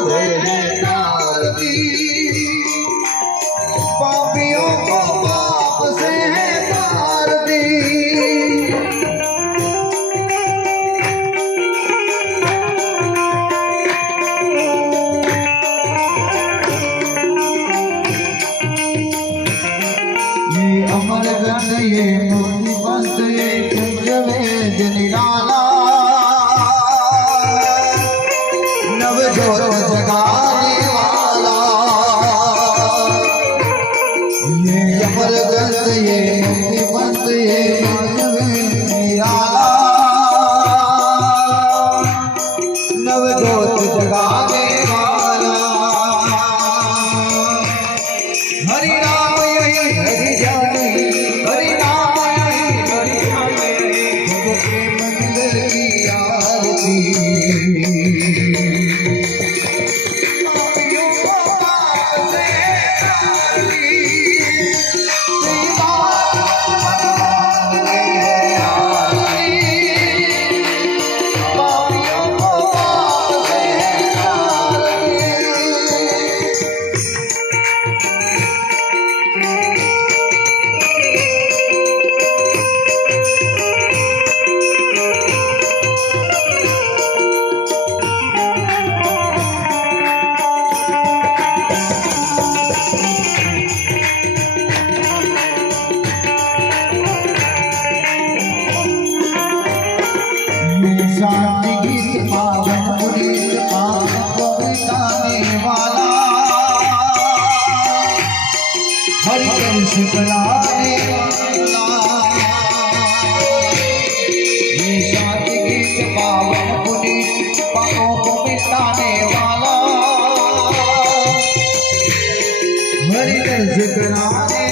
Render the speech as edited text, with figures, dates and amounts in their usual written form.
से तार दी, पापियों को पाप से तार दी। ये अमर गण ये मुक्ति पंथ ये पंचवेद निराला, नवजोत जगाने वाला। ये अमर ग्रंथ ये मुक्ति पंथ ये पंचवेद निराला, नवजोत जगाने वाला। हरि नाम यही हरि जाने, हरि नाम यही हरि जाने, जगत के मंदिर की आरती। पापियों को पाप से तार दी, श्रीमान की आरती। पापियों को पाप से तार दी। शांति गीत पावन पुनीत पाप को मिटाने वाला, हरि वंश कराने वाला। ये शांति गीत पावन पुनीत पापों को मिटाने वाला, हरि वंश कराने